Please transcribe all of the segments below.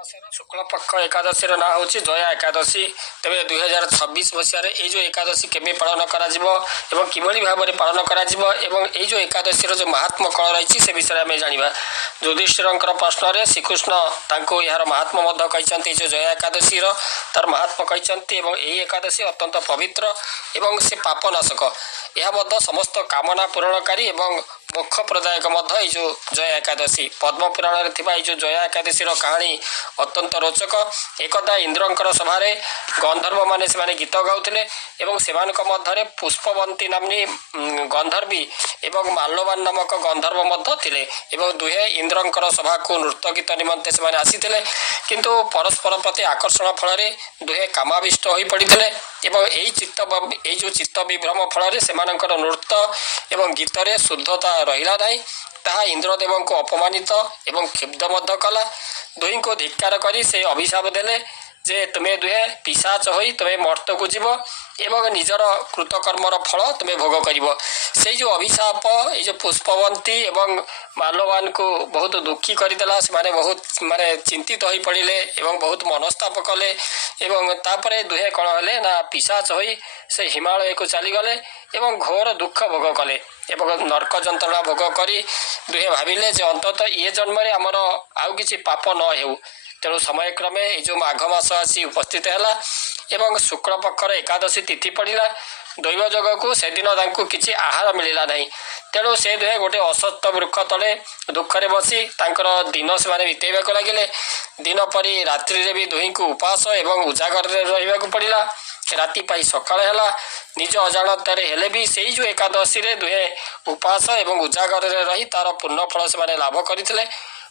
ମାସର ଶୁକ୍ଳପକ୍ଷ ଏକାଦଶୀର ନାଁ ହେଉଛି ଜୟା ଏକାଦଶୀ। ତେବେ 2026 ମସିହାରେ ଏଇ ଯେଉଁ ଏକାଦଶୀ କେବେ ପାଳନ କରାଯିବ ଏବଂ କିଭଳି ଭାବରେ ପାଳନ କରାଯିବ ଏବଂ ଏଇ ଯେଉଁ ଏକାଦଶୀର ଯେଉଁ ମାହାତ୍ମ୍ୟ କ'ଣ ରହିଛି ସେ ବିଷୟରେ ଆମେ ଜାଣିବା। ଯୁଧିଷ୍ଠିରଙ୍କର ପ୍ରଶ୍ନରେ ଶ୍ରୀକୃଷ୍ଣ ତାଙ୍କୁ ଏହାର ମାହାତ୍ମ୍ୟ ମଧ୍ୟ କହିଛନ୍ତି। ଏ ଯେଉଁ ଜୟା ଏକାଦଶୀର ତାର ମାହାତ୍ମ୍ୟ କହିଛନ୍ତି ଏବଂ ଏହି ଏକାଦଶୀ ଅତ୍ୟନ୍ତ ପବିତ୍ର ଏବଂ ସେ ପାପନାଶକ। ଏହା ମଧ୍ୟ ସମସ୍ତ କାମନା ପୂରଣକାରୀ ଏବଂ ମୋକ୍ଷ ପ୍ରଦାୟକ ମଧ୍ୟ ଏଇ ଯେଉଁ ଜୟା ଏକାଦଶୀ। ପଦ୍ମ ପୁରାଣରେ ଥିବା ଏଇ ଯେଉଁ ଜୟା ଏକାଦଶୀର କାହାଣୀ ଅତ୍ୟନ୍ତ ରୋଚକ। ଏକଦା ଇନ୍ଦ୍ରଙ୍କର ସଭାରେ ଗନ୍ଧର୍ବମାନେ ସେମାନେ ଗୀତ ଗାଉଥିଲେ ଏବଂ ସେମାନଙ୍କ ମଧ୍ୟରେ ପୁଷ୍ପବନ୍ତୀ ନାମ୍ନୀ ଗନ୍ଧର୍ବୀ ଏବଂ ମାଲ୍ୟବାନ ନାମକ ଗନ୍ଧର୍ବ ମଧ୍ୟ ଥିଲେ ଏବଂ ଦୁହେଁ ଇନ୍ଦ୍ରଙ୍କର ସଭାକୁ ନୃତ୍ୟ ଗୀତ ନିମନ୍ତେ ସେମାନେ ଆସିଥିଲେ। କିନ୍ତୁ ପରସ୍ପର ପ୍ରତି ଆକର୍ଷଣ ଫଳରେ ଦୁହେଁ କାମାବିଷ୍ଟ ହୋଇପଡ଼ିଥିଲେ ଏବଂ ଏଇ ଯେଉଁ ଚିତ୍ତ ବିଭ୍ରମ ଫଳରେ ସେମାନଙ୍କର ନୃତ୍ୟ ଏବଂ ଗୀତରେ ଶୁଦ୍ଧତା ରହିଲା ନାହିଁ। ତାହା ଇନ୍ଦ୍ରଦେବଙ୍କୁ ଅପମାନିତ ଏବଂ କ୍ଷୁବ୍ଧ ମଧ୍ୟ କଲା। ଦୁହିଁଙ୍କୁ ଧିକ୍କାର କରି ସେ ଅଭିଶାପ ଦେଲେ ଯେ ତୁମେ ଦୁହେଁ ପିଶାଚ ହୋଇ ତୁମେ ମର୍ତ୍ତକୁ ଯିବ ଏବଂ ନିଜର କୃତକର୍ମର ଫଳ ତୁମେ ଭୋଗ କରିବ। ସେଇ ଯେଉଁ ଅଭିଶାପ ଏଇ ଯେଉଁ ପୁଷ୍ପବନ୍ତୀ ଏବଂ ମାଲ୍ୟବାନଙ୍କୁ ବହୁତ ଦୁଃଖୀ କରିଦେଲା। ସେମାନେ ବହୁତ ଚିନ୍ତିତ ହୋଇପଡ଼ିଲେ ଏବଂ ବହୁତ ମନସ୍ତାପ କଲେ ଏବଂ ତାପରେ ଦୁହେଁ କ'ଣ ହେଲେ ନା ପିଶାଚ ହୋଇ ସେ ହିମାଳୟକୁ ଚାଲିଗଲେ ଏବଂ ଘୋର ଦୁଃଖ ଭୋଗ କଲେ ଏବଂ ନର୍କ ଯନ୍ତ୍ରଣା ଭୋଗ କରି ଦୁହେଁ ଭାବିଲେ ଯେ ଅନ୍ତତଃ ଇଏ ଜନ୍ମରେ ଆମର ଆଉ କିଛି ପାପ ନ ହେଉ। ତେଣୁ ସମୟକ୍ରମେ ଏଇ ଯେଉଁ ମାଘ ମାସ ଆସି ଉପସ୍ଥିତ ହେଲା ଏବଂ ଶୁକ୍ଳପକ୍ଷର ଏକାଦଶୀ ତିଥି ପଡ଼ିଲା। ଦୈବ ଯୋଗକୁ ସେଦିନ ତାଙ୍କୁ କିଛି ଆହାର ମିଳିଲା ନାହିଁ। ତେଣୁ ସେ ଦୁହେଁ ଗୋଟେ ଅସତ୍ୟ ବୃକ୍ଷ ତଳେ ଦୁଃଖରେ ବସି ତାଙ୍କର ଦିନ ସେମାନେ ବିତେଇବାକୁ ଲାଗିଲେ। ଦିନ ପରି ରାତ୍ରିରେ ବି ଦୁହିଁଙ୍କୁ ଉପାସ ଏବଂ ଉଜାଗରରେ ରହିବାକୁ ପଡ଼ିଲା। ରାତି ପାଇ ସକାଳ ହେଲା। ନିଜ ଅଜାଣତରେ ହେଲେ ବି ସେଇ ଯେଉଁ ଏକାଦଶୀରେ ଦୁହେଁ ଉପାସ ଏବଂ ଉଜାଗରରେ ରହି ତାର ପୂର୍ଣ୍ଣ ଫଳ ସେମାନେ ଲାଭ କରିଥିଲେ।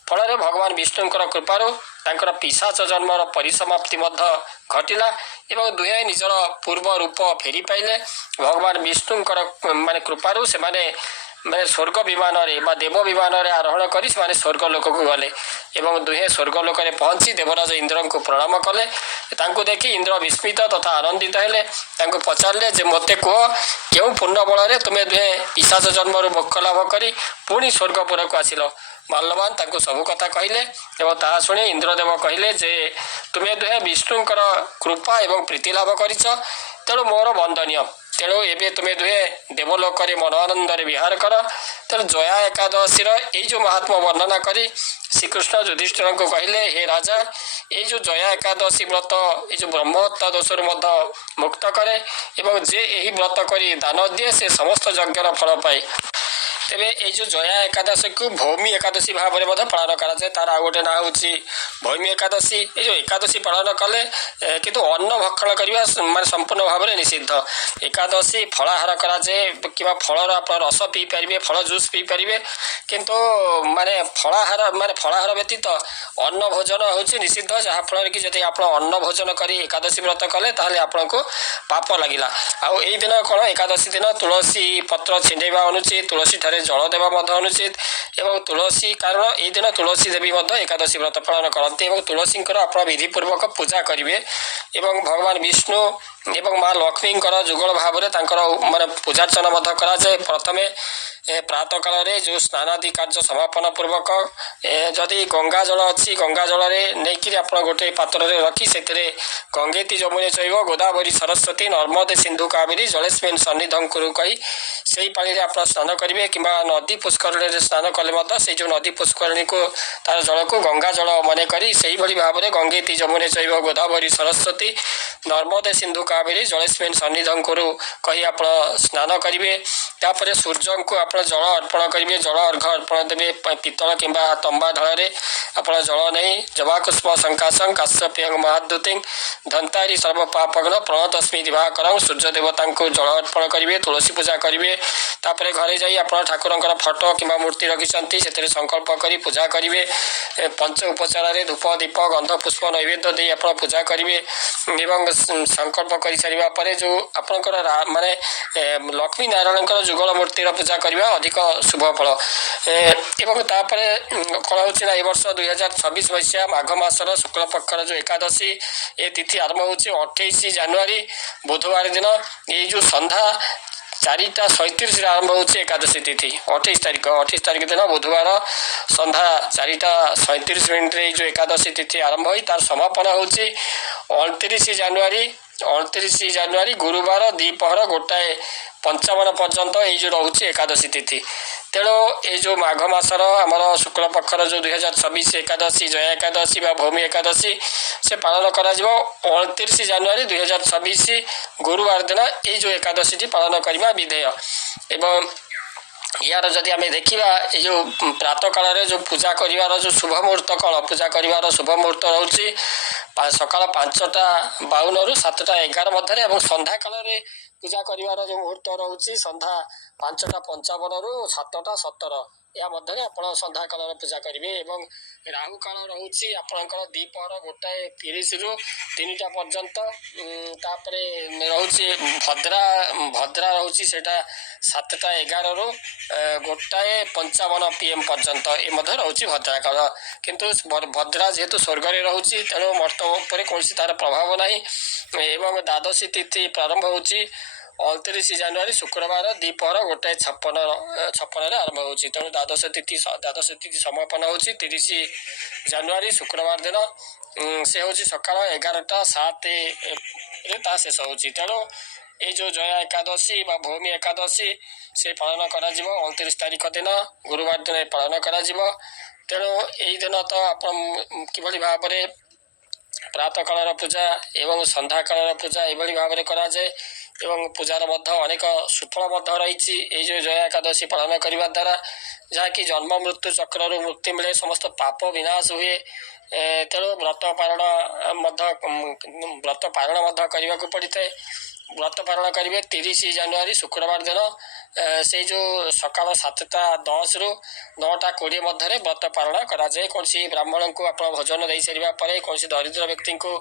ଫଳରେ ଭଗବାନ ବିଷ୍ଣୁଙ୍କର କୃପାରୁ ତାଙ୍କର ପିଶାଚ ଜନ୍ମର ପରିସମାପ୍ତି ମଧ୍ୟ ଘଟିଲା ଏବଂ ଦୁହେଁ ନିଜର ପୂର୍ବ ରୂପ ଫେରି ପାଇଲେ। ଭଗବାନ ବିଷ୍ଣୁଙ୍କର କୃପାରୁ ସେମାନେ ସ୍ୱର୍ଗ ବିମାନରେ ବା ଦେବ ବିମାନରେ ଆରୋହଣ କରି ସେମାନେ ସ୍ୱର୍ଗ ଲୋକକୁ ଗଲେ ଏବଂ ଦୁହେଁ ସ୍ୱର୍ଗ ଲୋକରେ ପହଞ୍ଚି ଦେବରାଜ ଇନ୍ଦ୍ରଙ୍କୁ ପ୍ରଣାମ କଲେ। ତାଙ୍କୁ ଦେଖି ଇନ୍ଦ୍ର ବିସ୍ମିତ ତଥା ଆନନ୍ଦିତ ହେଲେ। ତାଙ୍କୁ ପଚାରିଲେ ଯେ ମୋତେ କୁହ, କେଉଁ ପୁଣ୍ୟ ବଳରେ ତୁମେ ଦୁହେଁ ପିଶାଚ ଜନ୍ମରୁ ମୋକ୍ଷ ଲାଭ କରି ପୁଣି ସ୍ୱର୍ଗପୁରକୁ ଆସିଲ? ମାଲ୍ୟବାନ ତାଙ୍କୁ ସବୁ କଥା କହିଲେ ଏବଂ ତାହା ଶୁଣି ଇନ୍ଦ୍ରଦେବ କହିଲେ ଯେ ତୁମେ ଦୁହେଁ ବିଷ୍ଣୁଙ୍କର କୃପା ଏବଂ ପ୍ରୀତି ଲାଭ କରିଛ, ତେଣୁ ମୋର ବନ୍ଦନୀୟ। ତେଣୁ ଏବେ ତୁମେ ଦୁହେଁ ଦେବଲୋକରେ ମନ ଆନନ୍ଦରେ ବିହାର କର। ତେଣୁ ଜୟା ଏକାଦଶୀର ଏଇ ଯେଉଁ ମାହାତ୍ମ୍ୟ ବର୍ଣ୍ଣନା କରି ଶ୍ରୀକୃଷ୍ଣ ଯୁଧିଷ୍ଠିରଙ୍କୁ କହିଲେ, ହେ ରାଜା, ଏଇ ଯେଉଁ ଜୟା ଏକାଦଶୀ ବ୍ରତ ଏଇ ଯେଉଁ ବ୍ରହ୍ମହତ୍ୟା ଦୋଷରୁ ମଧ୍ୟ ମୁକ୍ତ କରେ ଏବଂ ଯେ ଏହି ବ୍ରତ କରି ଦାନ ଦିଏ ସେ ସମସ୍ତ ଯଜ୍ଞର ଫଳ ପାଏ। ତେବେ ଏଇ ଯେଉଁ ଜୟା ଏକାଦଶୀକୁ ଭୌମୀ ଏକାଦଶୀ ଭାବରେ ମଧ୍ୟ ପାଳନ କରାଯାଏ। ତାର ଆଉ ଗୋଟେ ନାଁ ହେଉଛି ଭୌମୀ ଏକାଦଶୀ। ଏଇ ଯେଉଁ ଏକାଦଶୀ ପାଳନ କଲେ କିନ୍ତୁ ଅନ୍ନ ଭକ୍ଷଣ କରିବା ସମ୍ପୂର୍ଣ୍ଣ ଭାବରେ ନିଷିଦ୍ଧ। ଏକାଦଶୀ ଫଳାହାର କରାଯାଏ କିମ୍ବା ଫଳର ଆପଣ ରସ ପିଇପାରିବେ, ଫଳ ଜୁସ୍ ପିଇପାରିବେ, କିନ୍ତୁ ଫଳାହାର ବ୍ୟତୀତ ଅନ୍ନ ଭୋଜନ ହେଉଛି ନିଷିଦ୍ଧ। ଯାହାଫଳରେ କି ଯଦି ଆପଣ ଅନ୍ନ ଭୋଜନ କରି ଏକାଦଶୀ ବ୍ରତ କଲେ ତାହେଲେ ଆପଣଙ୍କୁ ପାପ ଲାଗିଲା। ଆଉ ଏଇ ଦିନ କ'ଣ ଏକାଦଶୀ ଦିନ ତୁଳସୀ ପତ୍ର ଛିଣ୍ଡେଇବା ଅନୁଚିତ, ତୁଳସୀ ଠାରେ ଜଳ ଦେବା ମଧ୍ୟ ଅନୁଚିତ ଏବଂ ତୁଳସୀ କାରଣ ଏଇ ଦିନ ତୁଳସୀ ଦେବୀ ମଧ୍ୟ ଏକାଦଶୀ ବ୍ରତ ପାଳନ କରନ୍ତି ଏବଂ ତୁଳସୀଙ୍କର ଆପଣ ବିଧିପୂର୍ବକ ପୂଜା କରିବେ ଏବଂ ଭଗବାନ ବିଷ୍ଣୁ ଏବଂ ମା ଲକ୍ଷ୍ମୀଙ୍କର ଯୁଗଳ ଭାବରେ ତାଙ୍କର ପୂଜାର୍ଚ୍ଚନା ମଧ୍ୟ କରାଯାଏ। ପ୍ରଥମେ ପ୍ରାତଃ କାଳରେ ଯେଉଁ ସ୍ନାନାଦି କାର୍ଯ୍ୟ ସମାପନ ପୂର୍ବକ ଯଦି ଗଙ୍ଗା ଜଳ ଅଛି, ଗଙ୍ଗା ଜଳରେ ନେଇକିରି ଆପଣ ଗୋଟେ ପାତ୍ରରେ ରଖି ସେଥିରେ ଗଙ୍ଗେତି ଯମୁନେ ଚୈବ ଗୋଦାବରୀ ସରସ୍ୱତୀ ନର୍ମଦେ ସିନ୍ଧୁ କାବେରୀ ଜଳେସ୍ମିନ୍ ସନ୍ନିଧଂ କୁରୁ କହି ସେଇ ପାଣିରେ ଆପଣ ସ୍ନାନ କରିବେ କିମ୍ବା ନଦୀ ପୁଷ୍କରିଣୀରେ ସ୍ନାନ କଲେ ମଧ୍ୟ ସେଇ ଯେଉଁ ନଦୀ ପୁଷ୍କରିଣୀକୁ ତାର ଜଳକୁ ଗଙ୍ଗା ଜଳ ମନେ କରି ସେଇଭଳି ଭାବରେ ଗଙ୍ଗେତି ଯମୁନେ ଚୈବ ଗୋଦାବରୀ ସରସ୍ୱତୀ ନର୍ମଦେ ସିନ୍ଧୁ କାବେରୀ ଜଳେସ୍ମିନ୍ ସନ୍ନିଧଂ କୁରୁ କହି ଆପଣ ସ୍ନାନ କରିବେ। ତାପରେ ସୂର୍ଯ୍ୟଙ୍କୁ ଆପଣ ଜଳ ଅର୍ପଣ କରିବେ, ଜଳ ଅର୍ଘ ଅର୍ପଣ ଦେବେ। ପିତ୍ତଳ କିମ୍ବା ତମ୍ବା ଢଳରେ ଆପଣ ଜଳ ନେଇ ଜବାକୁଷ୍ମ ଶଙ୍କାଶଂ କାଶ୍ୟପେୟଂ ମହାଦ୍ୟୁତିଂ ଧନ୍ତାରି ସର୍ବ ପାପଗ୍ନ ପ୍ରଣତସ୍ମି ଦିବାକରଂ ସୂର୍ଯ୍ୟ ଦେବତାଙ୍କୁ ଜଳ ଅର୍ପଣ କରିବେ, ତୁଳସୀ ପୂଜା କରିବେ। ତାପରେ ଘରେ ଯାଇ ଆପଣ ଠାକୁରଙ୍କର ଫଟୋ କିମ୍ବା ମୂର୍ତ୍ତି ରଖିଛନ୍ତି ସେଥିରେ ସଂକଳ୍ପ କରି ପୂଜା କରିବେ। ପଞ୍ଚ ଉପଚାରରେ ଧୂପ ଦୀପ ଗନ୍ଧ ପୁଷ୍ପ ନୈବେଦ୍ୟ ଦେଇ ଆପଣ ପୂଜା କରିବେ ଏବଂ ସଂକଳ୍ପ କରିସାରିବା ପରେ ଯେଉଁ ଆପଣଙ୍କର ଲକ୍ଷ୍ମୀ ନାରାୟଣଙ୍କର ଯୁଗଳ ମୂର୍ତ୍ତିର ପୂଜା କରିବା ଅଧିକ ଶୁଭ ଫଳ। ଏବଂ ତାପରେ କ'ଣ ହେଉଛି ନା ଏ ବର୍ଷ 2026 ମସିହା ମାଘ ମାସର ଶୁକ୍ଳପକ୍ଷର ଯେଉଁ ଏକାଦଶୀ ଏ ତିଥି ଆରମ୍ଭ ହେଉଛି 28 ଜାନୁଆରୀ ବୁଧବାର ଦିନ। ଏଇ ଯେଉଁ ସନ୍ଧ୍ୟା 4:37 ଆରମ୍ଭ ହେଉଛି ଏକାଦଶୀ ତିଥି। 28 ତାରିଖ ଦିନ ବୁଧବାର ସନ୍ଧ୍ୟା 4:37 ଏଇ ଯେଉଁ ଏକାଦଶୀ ତିଥି ଆରମ୍ଭ ହୋଇ ତାର ସମାପନ ହେଉଛି 29 ଜାନୁଆରୀ ଗୁରୁବାର ଦ୍ୱିପହର 1:55 ପର୍ଯ୍ୟନ୍ତ ଏଇ ଯେଉଁ ରହୁଛି ଏକାଦଶୀ ତିଥି। ତେଣୁ ଏଇ ଯେଉଁ ମାଘ ମାସର ଆମର ଶୁକ୍ଳ ପକ୍ଷର ଯେଉଁ 2026 ଏକାଦଶୀ ଜୟା ଏକାଦଶୀ ବା ଭୂମି ଏକାଦଶୀ ସେ ପାଳନ କରାଯିବ 29 ଜାନୁଆରୀ 2026 ଗୁରୁବାର ଦିନ ଏଇ ଯେଉଁ ଏକାଦଶୀଟି ପାଳନ କରିବା ବିଧେୟ। ଏବଂ ୟାର ଯଦି ଆମେ ଦେଖିବା ଏଇ ଯେଉଁ ପ୍ରାତଃ କାଳରେ ଯେଉଁ ପୂଜା କରିବାର ଯେଉଁ ଶୁଭ ମୁହୂର୍ତ୍ତ କ'ଣ, ପୂଜା କରିବାର ଶୁଭ ମୁହୂର୍ତ୍ତ ରହୁଛି ସକାଳ 5:52ରୁ 7:11 ମଧ୍ୟରେ ଏବଂ ସନ୍ଧ୍ୟା କାଳରେ ପୂଜା କରିବାର ଯେଉଁ ମୁହୂର୍ତ୍ତ ରହୁଛି ସନ୍ଧ୍ୟା 5:55ରୁ 7:17 ଏହା ମଧ୍ୟରେ ଆପଣ ସନ୍ଧ୍ୟା କାଳର ପୂଜା କରିବେ। ଏବଂ ରାହୁ କାଳ ରହୁଛି ଆପଣଙ୍କର ଦ୍ୱିପହର 1:30ରୁ 3ଟା ପର୍ଯ୍ୟନ୍ତ। ତାପରେ ରହୁଛି ଭଦ୍ରା ରହୁଛି ସେଇଟା 7:11ରୁ 1:55 PM ପର୍ଯ୍ୟନ୍ତ ଏ ମଧ୍ୟ ରହୁଛି ଭଦ୍ରା କାଳ। କିନ୍ତୁ ଭଦ୍ରା ଯେହେତୁ ସ୍ୱର୍ଗରେ ରହୁଛି ତେଣୁ ମର୍ତ୍ତ ଉପରେ କୌଣସି ତାର ପ୍ରଭାବ ନାହିଁ। ଏବଂ ଦ୍ୱାଦଶୀ ତିଥି ପ୍ରାରମ୍ଭ ହେଉଛି 29 ଜାନୁଆରୀ ଶୁକ୍ରବାର ଦ୍ୱିପହର 1:56ରେ ଆରମ୍ଭ ହେଉଛି। ତେଣୁ ଦ୍ୱାଦଶ ତିଥି ସମାପନ ହେଉଛି 30 ଜାନୁଆରୀ ଶୁକ୍ରବାର ଦିନ। ସେ ହେଉଛି ସକାଳ 11:07ରେ ତାହା ଶେଷ ହେଉଛି। ତେଣୁ ଏଇ ଯେଉଁ ଜୟା ଏକାଦଶୀ ବା ଭୂମି ଏକାଦଶୀ ସେ ପାଳନ କରାଯିବ 29 ତାରିଖ ଦିନ ଗୁରୁବାର ଦିନ ପାଳନ କରାଯିବ। ତେଣୁ ଏଇ ଦିନ ତ ଆପଣ କିଭଳି ଭାବରେ ପ୍ରାତଃ କାଳର ପୂଜା ଏବଂ ସନ୍ଧ୍ୟା କାଳର ପୂଜା ଏଭଳି ଭାବରେ କରାଯାଏ ଏବଂ ପୂଜାର ମଧ୍ୟ ଅନେକ ସୁଫଳ ମଧ୍ୟ ରହିଛି ଏଇ ଯେଉଁ ଜୟା ଏକାଦଶୀ ପାଳନ କରିବା ଦ୍ୱାରା, ଯାହାକି ଜନ୍ମ ମୃତ୍ୟୁ ଚକ୍ରରୁ ମୁକ୍ତି ମିଳେ, ସମସ୍ତ ପାପ ବିନାଶ ହୁଏ। ତେଣୁ ବ୍ରତ ପାଳନ ମଧ୍ୟ କରିବାକୁ ପଡ଼ିଥାଏ। ବ୍ରତ ପାଳନ କରିବେ 30 ଜାନୁଆରୀ ଶୁକ୍ରବାର ଦିନ ସେଇ ଯେଉଁ ସକାଳ 7:10ରୁ 9:20 ମଧ୍ୟରେ ବ୍ରତ ପାଳନ କରାଯାଏ। କୌଣସି ବ୍ରାହ୍ମଣଙ୍କୁ ଆପଣ ଭୋଜନ ଦେଇସାରିବା ପରେ, କୌଣସି ଦରିଦ୍ର ବ୍ୟକ୍ତିଙ୍କୁ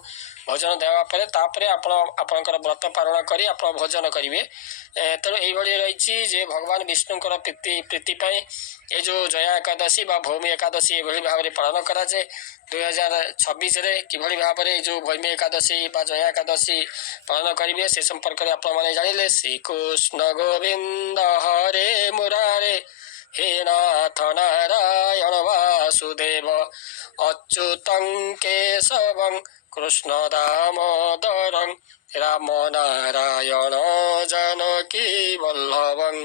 ଭୋଜନ ଦେବା ପରେ ତାପରେ ଆପଣ ଆପଣଙ୍କର ବ୍ରତ ପାଳନ କରି ଆପଣ ଭୋଜନ କରିବେ। ତେଣୁ ଏଇଭଳି ରହିଛି ଯେ ଭଗବାନ ବିଷ୍ଣୁଙ୍କର ପ୍ରୀତି ପାଇଁ ଏ ଯେଉଁ ଜୟା ଏକାଦଶୀ ବା ଭୂମି ଏକାଦଶୀ ଏଭଳି ଭାବରେ ପାଳନ କରାଯାଏ। 2026ରେ କିଭଳି ଭାବରେ ଏ ଯେଉଁ ଭୂମି ଏକାଦଶୀ ବା ଜୟା ଏକାଦଶୀ ପାଳନ କରିବେ ସେ ସମ୍ପର୍କରେ ଆପଣମାନେ ଜାଣିଲେ। ଶ୍ରୀକୃଷ୍ଣ ଗୋବିନ୍ଦ ହରେ ମୁରାରେ ହେ ନାଥ ନାରାୟଣ ବାସୁଦେବ ଅଚ୍ୟୁତଂ କେଶବଂ କୃଷ୍ଣ ଦାମୋଦରଂ ରାମ ନାରାୟଣ ଜାନକୀ ବଲ୍ଲଭଂ।